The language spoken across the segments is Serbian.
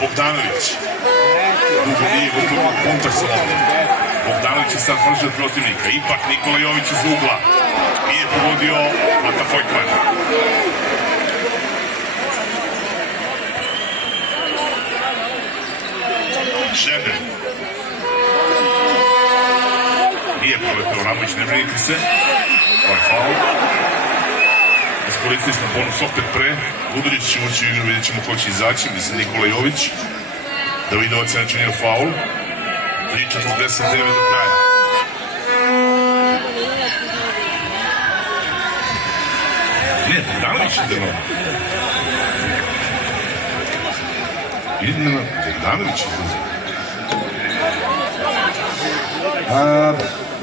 Bogdanović. Dugo nije gotovo kontakt s loptom. Bogdanović je sad brži od protivnika. Ipak Nikola Jović iz ugla. Nije pogodio Mata Fojkman. Šeder. Nije proletao Ramović, ne brinite se. To je faul. Iskoristili smo bonus opet pre. Udurić će ući u igru, vidjet ćemo ko će izaći. Mislim Nikola Jović. Davidovac je načinio faul. 3:49 do kraja. Ne, Bogdanović ide na... Ide na Bogdanović ide.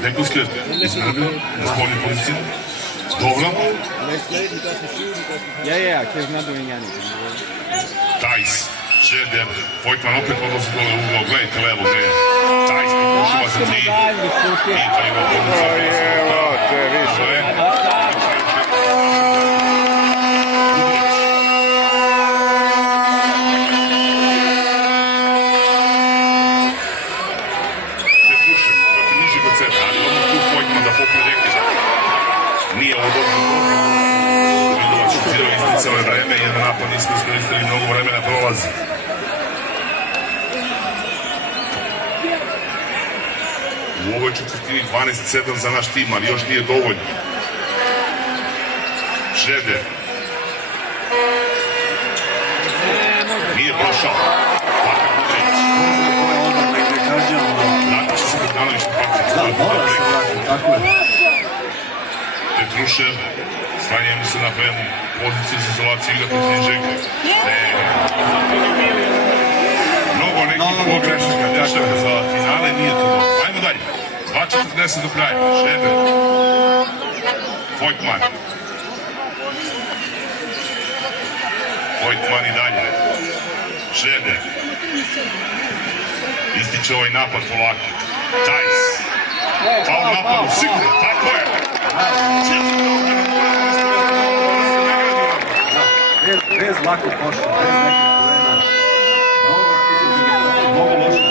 Dekulske izmene na spolnoj poziciji. Dobro. Tajs, Šeder, Fojkman opet odlazi dole u ugao, gledajte levo gde je. Tajs pokušava za 3. I to ima nije ovo dobro. Vidovac šutirao iznicao je vreme, jedan napad nismo iskoristili, mnogo vremena prolazi. U ovoj četvrtini 12-7 za naš tim, ali još nije dovoljno. Šeder. Nije prošao. Patak Udrić. Vratit će se Bogdanović na Patak. Tako je. Petrušev, stanje mu se na premu, poziciju za izolaciju, igra protiv Žega. Mnogo nekih pogrešnika dešava za finale, nije to dobro. Ajmo dalje. 2:40 do kraja. Šeder. Fojkman. Fojkman i dalje. Šeder. Ističe ovaj napad polako. Tajs. Faul napadu, sigurno, tako je. Bez lako pošla, bez nekih kolena. Mnogo loše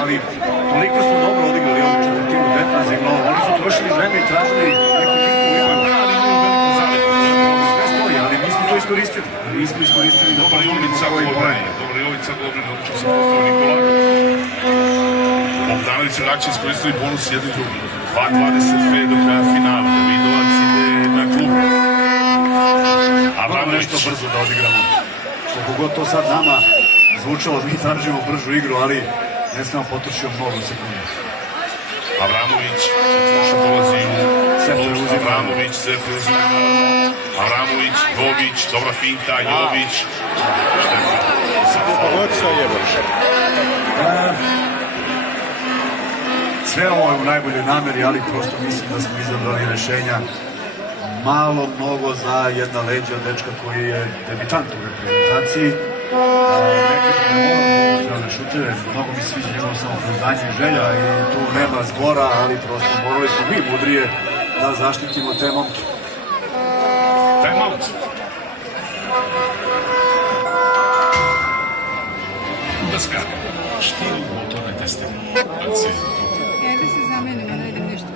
ali toliko smo dobro odigrali ovu četvrtinu defanzivno. Oni su trošili vreme i tražili neku igru. Ali imaju veliku zalepu. Sve stoji, ali nismo to iskoristili. Nismo iskoristili dobar Jovica Gobrani. Dobar Jovica Gobrani, odlično se postao Nikola. Bogdanović i Račić iskoristili bonus jedni drugi. 2:25 do kraja finala. Davidovac ide na klub. Moramo nešto brzo da odigramo. Koliko god to sad nama zvučalo, mi tražimo bržu igru, ali ne smemo potrošiti mnogo sekundi. Avramović, Petruša dolazi u Avramović, sve preuzima. Avramović, Jović, dobra finta, Jović. Sve ovo je u najboljoj nameri, ali prosto mislim da smo izabrali rešenja malo, mnogo za jedna leđa dečka koji je debitant u reprezentaciji. Nekako ne moram da strane šutere, mnogo mi sviđa njegovo samopouzdanje i želja i tu nema zbora, ali prosto morali smo mi mudrije da zaštitimo te momke. Time out. Daska, štil motorne testere. Da se zamenimo, da idem nešto.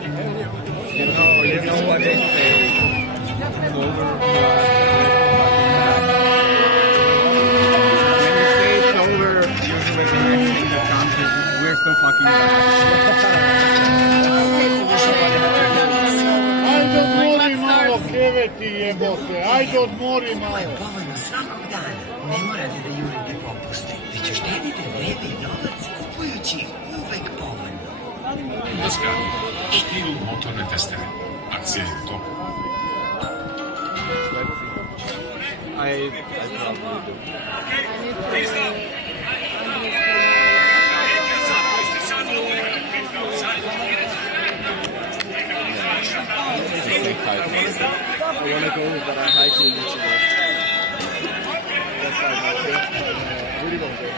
Ajde odmori malo kreveti jebote, ajde odmori malo. Ovo je povoljno svakog dana, ne morate da jurite popuste, već uštedite vreme i novac kupujući uvek povoljno. Daska, štil motorne testere. Akcija je u toku. I probably do. I want to go, but I hiking need to work. That's why I'm really going to go.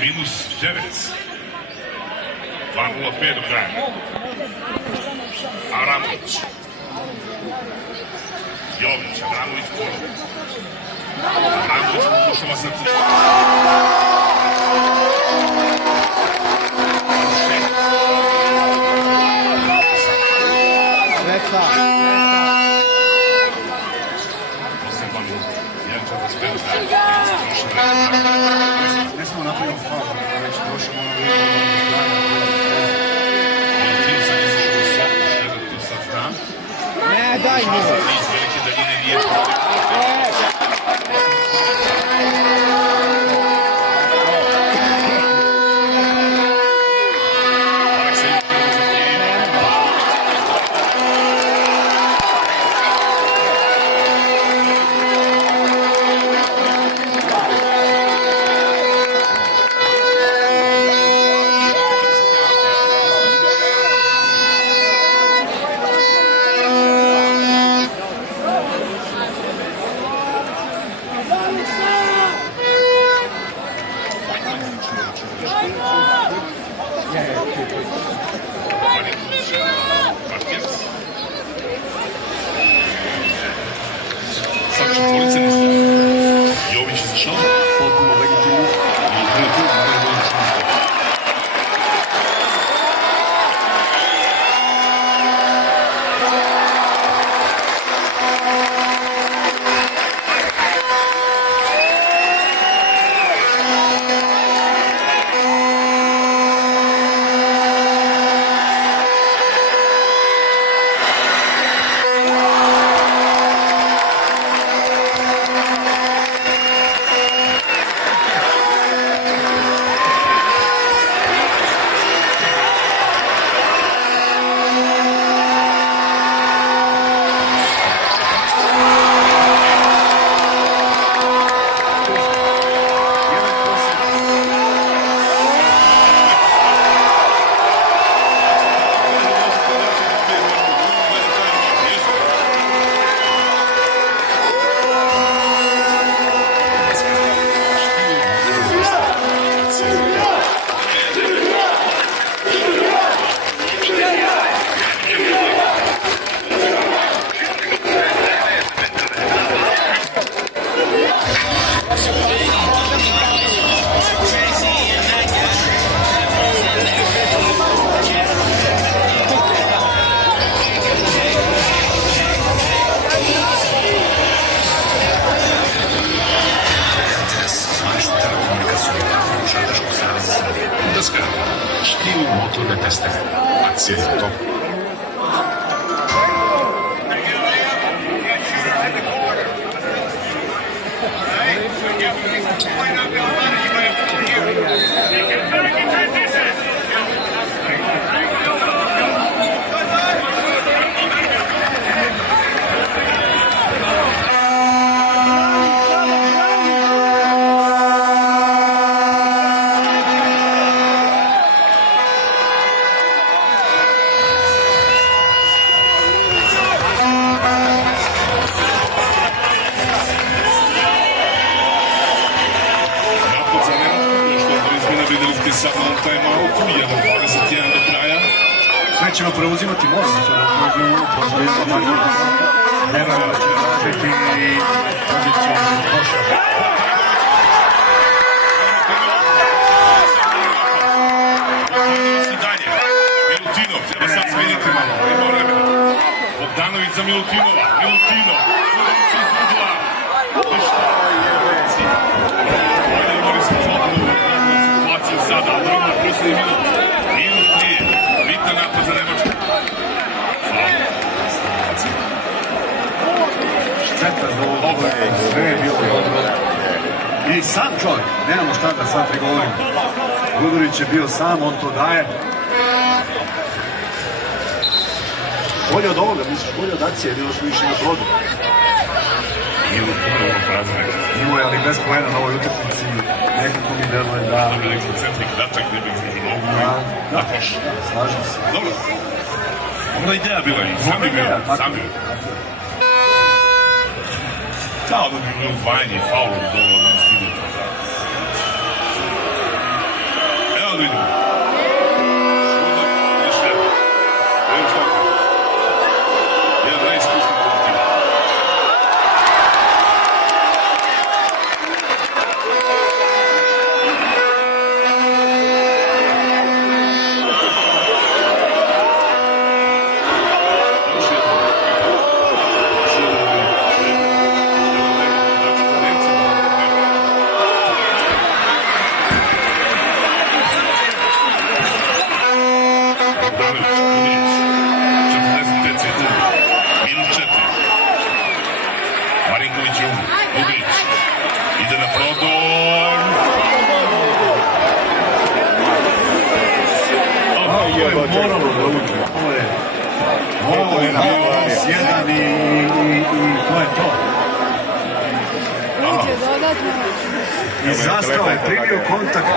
Minus 9. 2:05 do kraja. Aramović. Jović, Aramović, Aramović pokušava srce. Ne samo napravimo faul, već došamo na Ne, daj mu. Jović izašao. potpuno legitimno. Štil motorne testere. Akcija je top. Sad na time-outu, 1:21 do kraja. Sve ćemo preuzimati, možemo sve da preuzimamo, pošto je manje. Nevjerojatno će tražiti i poziciju Košarka. I dalje, Milutinov, treba sad smeniti malo, ima vremena. Bogdanović za Milutinova, Milutinov, iz ugla. Ništa. poslednji minut. Minut 3. Bitan napad za Nemačku. Šteta za ovo dobro, sve je bilo dobro. I sam čovjek, nemamo šta da sad pregovorimo. Gudurić je bio sam, on to daje. Bolje od ovoga, misliš, bolje od akcije, bilo smo više na brodu. Nije u puno ovo prazne. Imao je, ali bez poena na ovoj utakmici, nekako mi deluje da... Da bi rekao centrik dačak, ne bi između nogu i da koš. Slažem se. Dobro. Ona ideja bila i sam bi bio. Sam bi bio. Kao da bi bilo odvajanje i faul od ovo od instituta. Evo da vidimo. Šudak i Šreba. Evo što je. Jedan najiskusni golkipa. Ide na prodor. Ovo je moralo da uđe. Ovo je minus jedan i to je to. Uđe dodatno. I zastao je, primio kontakt.